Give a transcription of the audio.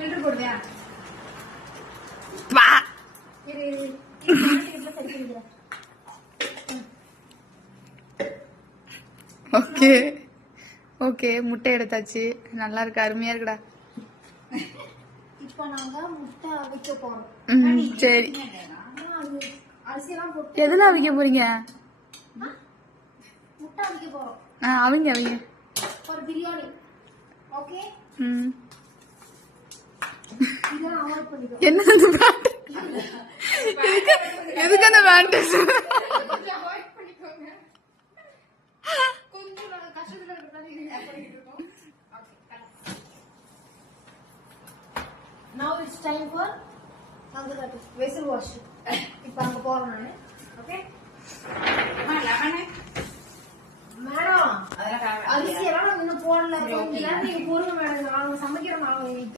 Filter போடுவியா? வா okay okay. முட்டை எடுத்தாச்சு. நல்லா இருக்கு, அருமையா இருக்குடா. இப்போ நாங்க முட்டை அவிக்க போறோம். சரி, அரிசியெல்லாம் போட்டு எதுல அவிக்க போறீங்க? முட்டை அவிக்க போறோம். அவிங்க அவிங்க. ஒரு பிரியாணி. ஓகே, இதெல்லாம் அவாய்ட் பண்ணிக்கோ. என்ன அந்த பேண்ட்? எதுக்கு அந்த பேண்ட்? கொஞ்சம் அவாய்ட் பண்ணிக்கோங்க. கொஞ்சம் நாங்க கஷ்டத்துல இருக்கறதால இது பண்ணிட்டு இருக்கோம். Okay, now it's time for அங்க vessel wash. இப்போ அங்க போறோம் நானு. ஓகே மேடம், அரிசி எல்லாம் இன்னும் போடல. கொஞ்சம் நேரம் நீங்க போடுங்க மேடம். நாங்க சமைக்கிறோம். நாங்க